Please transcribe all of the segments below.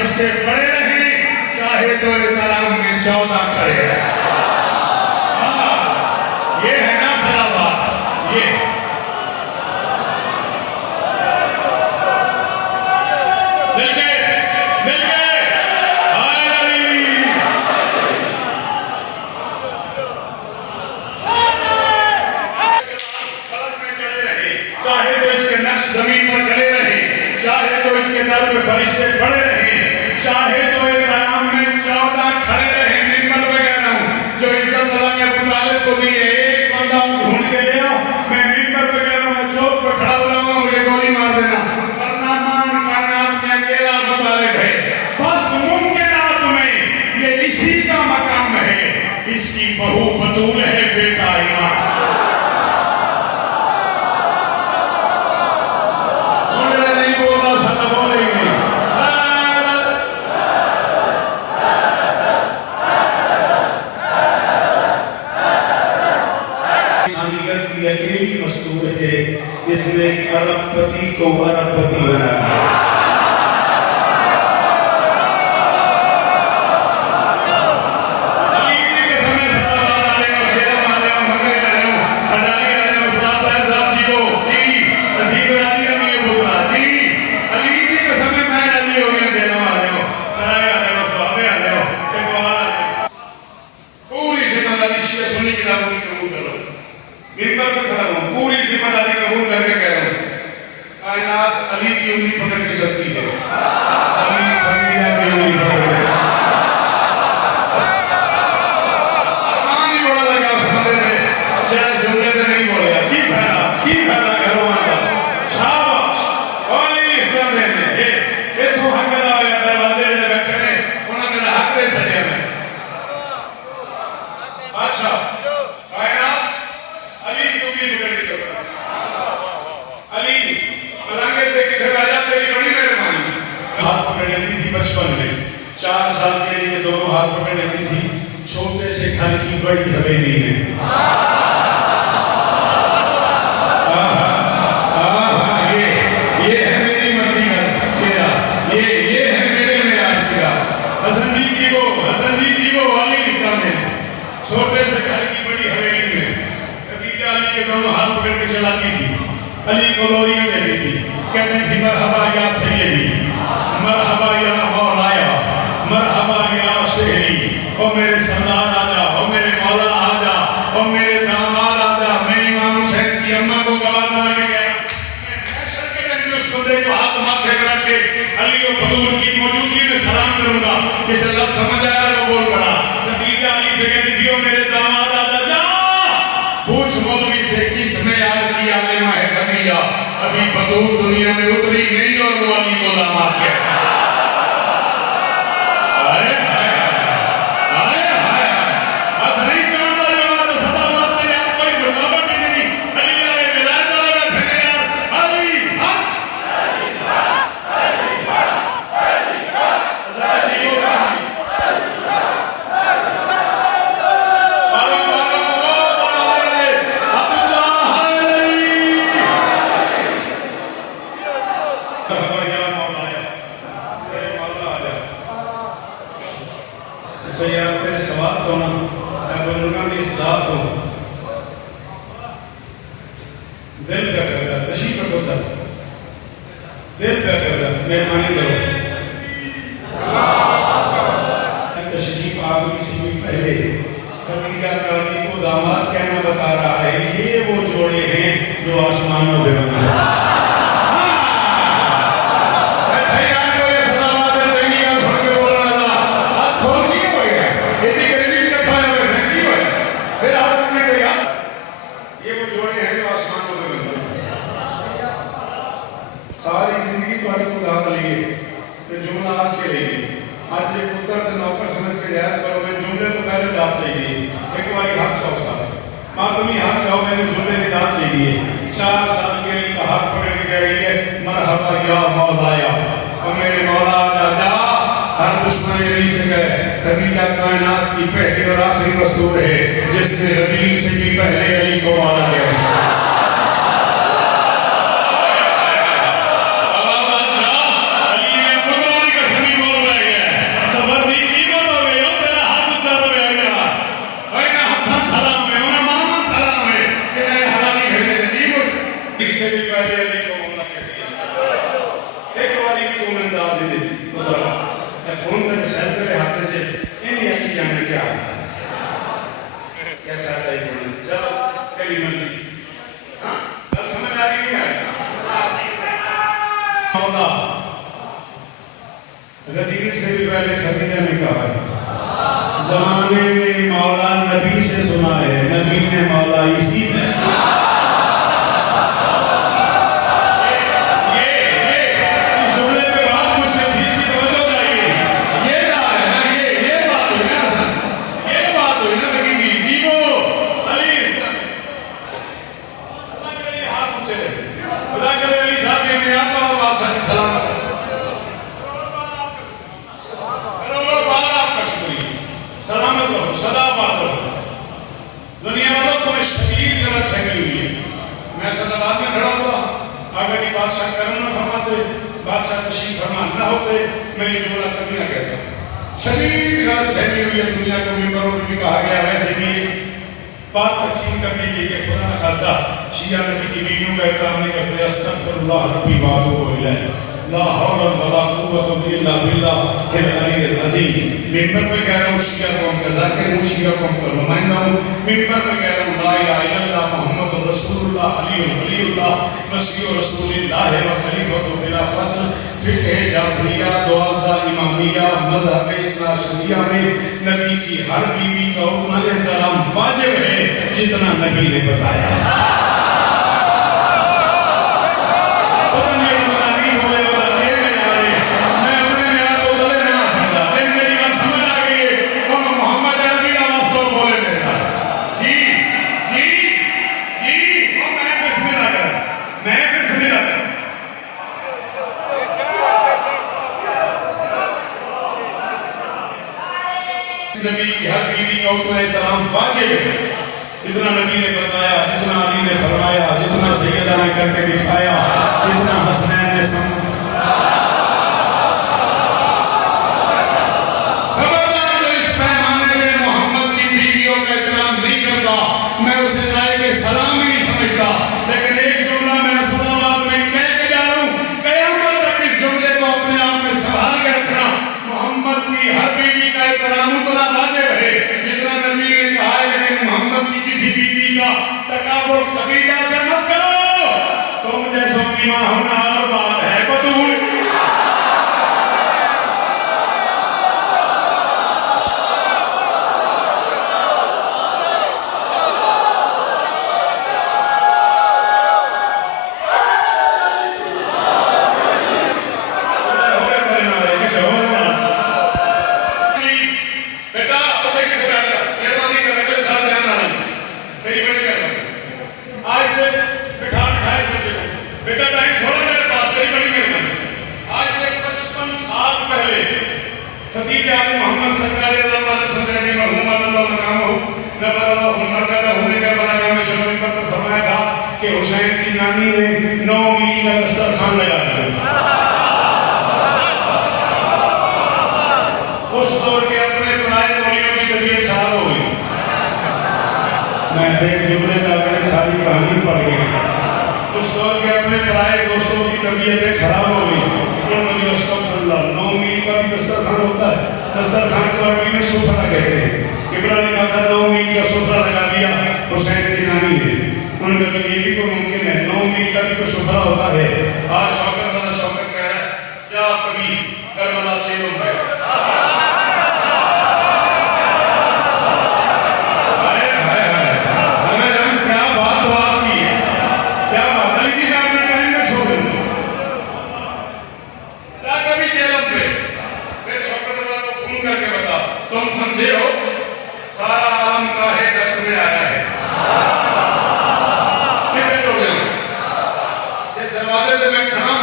फरिश्ते पड़े रहे, चाहे तो एहतराम में 14 खड़े रहे। ये है ना सारा बात। ये मिल गए हाय अली। फलक में चढ़े रहे, चाहे तो इसके नक्श जमीन पर गले रहे, चाहे तो इसके दर पे फरिश्ते पड़े रहे, चाहे तो एहतराम में 14 खड़े रहे। मिंबर पे कह रहा हूं, जो इज्जत अल्लाह ने अबू तालिब को दी है, एक बंदा ढूंढ के ले आओ। मैं मिंबर पे कह रहा हूं, मैं चौक पे खड़ा हो रहा हूं, मुझे गोली मार देना, वरना मान कायनात में अकेला अबू तालिब है। बस मुमकिनात में ये इसी का मकाम है, इसकी बहू बतूल है, बेटा ईमान। अकेली मस्तूर है जिसने अरबपति को अरबपति बना दिया। मिंबर पर खड़ा हूं, पूरी जिम्मेदारी कबूल करके कह रहा हूं, कायनात अली की उंगली पकड़ के चलती है, अली खमीरा की उंगली पकड़ के चलती है। अरमान ही बड़ा लगा उस बंदे ने, जरा जुमले तो नहीं बोलेगा, की फायदा घरों आना, शाबाश अली इस बंदे ने ये तो हक अदा होया, दरवाजे में बैठे ने उन्होंने मेरा हक ले छड़िया मैं। अच्छा अली की उंगली पकड़ के चलता है। अली पलंगे थे कि राजा तेरी बड़ी मेहरबानी। हाथ पकड़ लेती थी बचपन में, 4 साल के लिए दोनों हाथ पकड़ लेती थी, छोटे से घर की बड़ी हवेली में। ये है मेरी मर्जी का चेहरा, ये है मेरे में आज तेरा। हसन जी की वो अली इस्लाम छोटे से घर की बड़ी हवेली में अली के दोनों हाथ पकड़ के चलाती थी, अली को लोरियां देती थी, कहती थी मरहबा या सैयदी, मरहबा या मौलाया, मरहबा या शेरी, ओ मेरे सरदार आजा, ओ मेरे मौला आजा, ओ मेरे दामाद आजा। मैं इमाम हुसैन की अम्मा को गवाह बना के कह रहा हूं, उसको देखो हाथ माथे पर रख के अली और बतूल की मौजूदगी में सलाम करूंगा, जिसे लफ्ज समझ आया तो बोल पड़ा। खदीजा अली से कहती थी, ओ मेरे दामाद आजा, जा पूछ मौलवी से किसने याद किया आलिमा है खदीजा, अभी बतूल दुनिया में उतरी नहीं और वो अली को दामाद है। हाय हाय हाय हाय अधरी जानता है तो सदा वास्ते यार कोई रुकावट ही नहीं। अली आए विलायत वाले बैठे हैं यार, अली हक यार तेरे सवाल तो ना बुजुर्गों की इस्लाह तो दिल पे करता तशीफ रखो सर, दिल पे करता मेहरबानी करो। तशरीफ आगरी से भी पहले खदीजा अली को दामाद कहना बता रहा है, ये वो जोड़े हैं जो आसमानों पे बना है। सारी जिंदगी तुम्हारे को दाद लिए तो जुमला आपके लिए आज ये पुत्र तो नौकर समझ के रियायत करो। मैं जुमले तो पहले दाद चाहिए, एक बार हक चाहो साहब, माँ तुम ही हक चाहो, मैंने जुमले की दाद चाहिए। 4 साल के लिए का हाथ पकड़ के कह रही है, मरहबा या मौलाया, और मेरे मौला जा, हर दुश्मन अली से कहे। खदीजा कायनात की पहली और आखिरी मस्तूर है जिसने रबील से भी पहले अली को मारा गया। या फोन करके सेल करे हाथ से इन्हीं आखी जाने क्या कैसा है चलो कभी मर्जी हाँ अब समझ आ रही नहीं आ रही मौला गदीर से भी पहले खदीजा ने कहा है जमाने में मौला नबी से सुना है नबी ने मौला इसी से बादशाह करम न फरमाते बादशाह तशरीफ फरमा न होते मैं ये जुमला कभी ना कहता शदीद गलत फहमी हुई है दुनिया को मिंबरों में भी कहा गया वैसे भी बात तकसीम करने के लिए खुदा न खास्ता शिया नबी की बीवियों का एहतराम नहीं करते अस्तगफिरुल्लाह रब्बी व अतूबु इलैह ला हौला वला कुव्वता इल्ला बिल्लाहिल अलीय्यिल अज़ीम मिंबर पे कह रहा हूँ शिया कौम का ज़ाकिर हूँ शिया कौम का नुमाइंदा हूँ मिंबर पे कह रहा हूँ ला इलाहा इल्लल्लाह मुहम्मदुर रसूलुल्लाह अलीयुल्लाह मसीह रसूलुल्लाह व खलीफतु बिला फज़ल फ़िक़्ह जाफ़रिया दुआज़दा इमामिया मज़हब इस्ना शरिया में नबी की हर बीवी का उतना एहतराम वाजिब है जितना नबी ने बताया नबी की हर बीवी का उतना एहतराम वाजिब है जितना नबी ने बताया जितना अली ने फरमाया जितना सैयदा ने करके दिखाया जितना हसनैन ने खबरदार जो इस पैमाने में मोहम्मद की बीवियों का एहतराम नहीं करता मैं उसे लाए के सलाम ही नहीं समझता लेकिन एक जुमला मैं सलावात में कह के जा रहा हूँ कयामत तक इस जुमले को अपने आप में संभाल के रखना मोहम्मद की हर बीवी का एहतराम उतना वाजिब है जितना नबी ने कहा है लेकिन मोहम्मद की किसी बीवी का तकाबुर खदीजा से मत करो तुम जैसों की मां होना और बात है बतूल हुसैन की नानी ने 9 मील का दस्तरखान लगा दिया उस दौर के अपने पुराने मौलियों की तबीयत खराब हो गई मैं एक जुमले का मेरी सारी कहानी पढ़ गई उस दौर के अपने पराए दोस्तों की तबीयतें खराब हो गई उन्होंने 9 मील का भी दस्तरखान होता है दस्तरखान को अरबी में सुफरा कहते हैं किबला ने कहा था 9 मील का सुफरा लगा दिया हुसैन की नानी ने उन्होंने कहा ये भी कोई मुमकिन है 9 मील का भी कोई सुफरा होता है आज शौकत वाला शौकत कह रहा है क्या कभी करबला से लोग तुम समझे हो सारा आलम काहे दस्त में आया है कितने लोग हैं जिस दरवाजे पे मैं खड़ा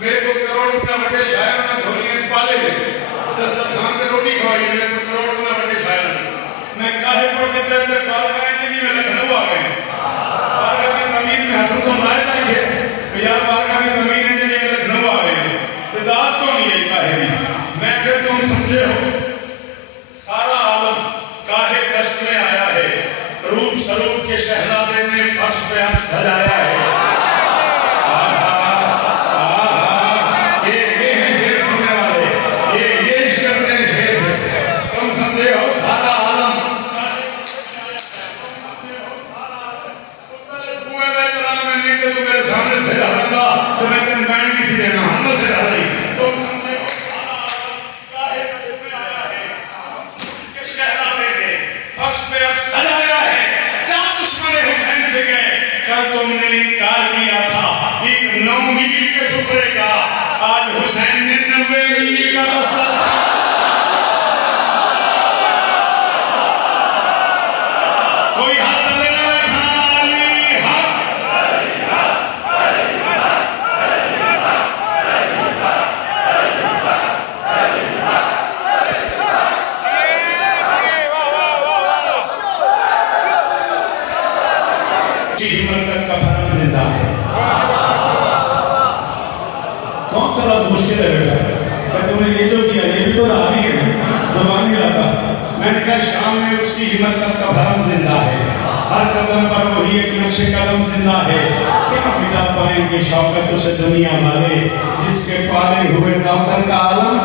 मेरे को करोड़ गुना बड़े शायर ना झोलियां पाले थे दस्तरखान पे रोटी खवाई मेरे को करोड़ गुना बड़े शायर मैं काहे पढ़ देते थे बारगाह जी में लखनऊ आ गए बारगाह की जमीन में हसन तो लाए चाहिए यार बारगाह की जमीन है जी में लखनऊ आ गए तो दाद को नहीं है काहे भी मैं फिर तुम समझे हो सारा आलम काहे दस्त में आया है रूप स्वरूप के शहजादे ने फर्श पे सजाया है ये है शेर सुनने वाले ये इश्क मुश्किल है बेटा, पर तुमने ये जो किया ये भी तो राह ही है, जुबान ही रहा। मैंने कहा शाम में उसकी हिम्मत का भरम जिंदा है, हर कदम पर वही एक नक्शे कदम जिंदा है। क्या मिटा पाएंगे शौकत उसे दुनिया वाले, जिसके पाले हुए नौकर का आलम।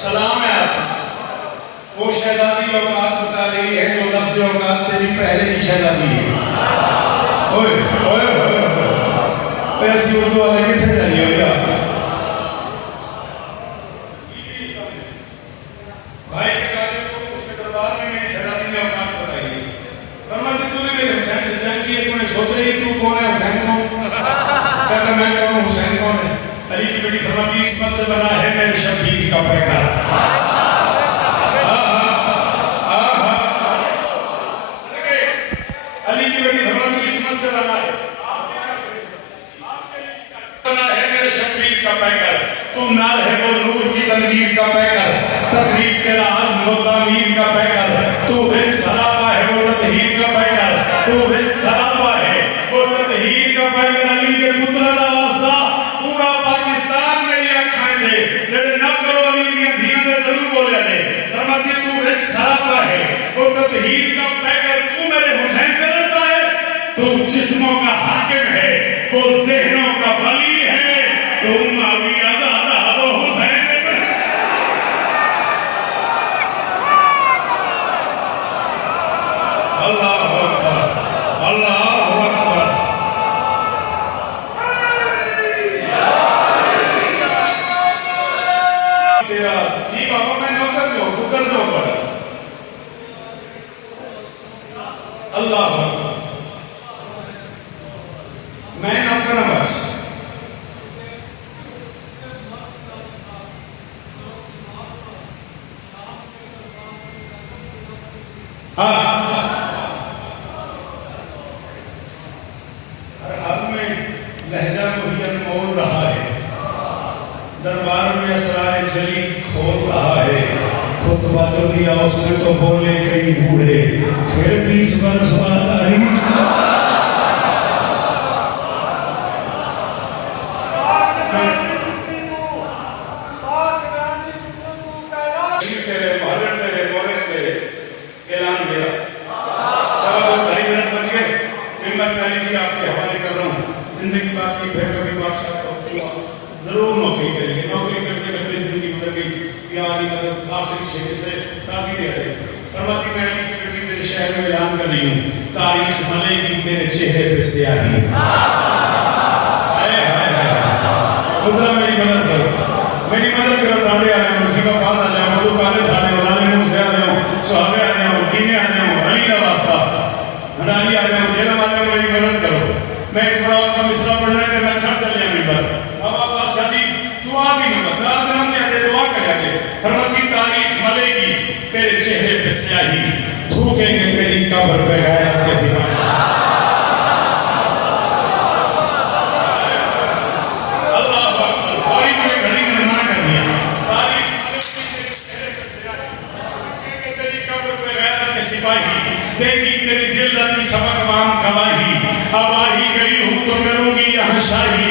सलाम है आपका। वो शहजादी औकात बता रही है जो लफ्ज़ औकात से भी पहले की शहजादी है। ओए ओए ओए ओए, ऐसी उर्दू वाले कैसे चाहिए भैया? भाई के कातिल को उसके दरबार में मेरी शहजादी ने औकात बताई है। फरमाती तूने मेरे हुसैन से जंग की है, तूने सोचा ही तू कौन है, हुसैन कौन? कहता मैं कौन हूँ, हुसैन कौन है? अली की बेटी फरमाती इस्मत से बना है मेरे शब्बीर का पैकर। अली की बेटी फरमाती इस्मत से बना है मेरे शब्बीर का पैकर। तू नार है वो नूर की तनवीर का पैकर, तकरीब तेरा आज़्म हो तामीर का पैकर। तू रिज़ सरापा है वो ततहीर का पैकर, तू रिज़ सरापा है वो ततहीर का पैकर। अली के पुत्र का वास्ता पूरा पाकिस्तान मेरी अखां से जेड़े न करो अली दी धियां दे जरूर बोले ने। फरमाती तू रिज़ सरापा है वो ततहीर का पैकर। तू मेरे हुसैन से लड़ता है, तू जिस्मों का हाकिम है वो ज़हनों का वली है। तू माविया ज़ादा वो हुसैन में। अल्लाहु अकबर, अल्लाहु अकबर। तेरा जी बाबा मैं नौकर जो पुत्र जो पड़ा। अल्लाह मैं नौकर बस। हाँ हर हाल में लहजा वही अनमोल रहा है, दरबार में असरार जली खोल रहा है। खुतबा जो दिया उसने तो बोले कई बूढ़े, फिर 20 बरस बाद आई। तेरे मोहल्ले तेरे मोरिस तेरे ऐलान मेरा 2.5 मिनट बच गए। मिम्बर पे अली जी आपके हवाले कर रहा हूँ। जिंदगी बाकी फिर कभी बादशाह को जरूर नौकरी करेंगे। नौकरी करते करते जिंदगी गुजर गई। प्यारी मतलब आखिरी शेर से ताज़ी रह गई। फरमाती मैं अली की बेटी तेरे शहर में ऐलान कर रही हूँ, तारीख मलेगी तेरे चेहरे पे स्याही। हाय हाय हाय, खुदा मेरी मदद करो, मेरी मदद करो। रावड़े आ रहे हो, उसी का पास आ जाओ, मधु काले साले वाले मुंह से आ रहे हो, सुहावे आ रहे हो, दीने आ रहे हो, अली का वास्ता हनाली आ रहे हो, जेल वाले हो, मेरी मदद करो। मैं एक बड़ा सा मिसरा पढ़ने के नक्शा चले अभी पर अब आप बादशाह जी दुआ की मदद रात हम कहते दुआ करेंगे। फरमाती तारीख मलेगी तेरे चेहरे पे स्याही, थूकेंगे तेरी कब्र पे गैरत के सिवा। अल्लाह अकबर। सॉरी मैंने घड़ी में मना कर दिया। तारीख मलेगी तेरी कब्र पे गैरत के सिपाही, देगी तेरी जिल्लत की सबक माम गवाही। अब आ ही गई हूँ तो करूंगी यहाँ शाही।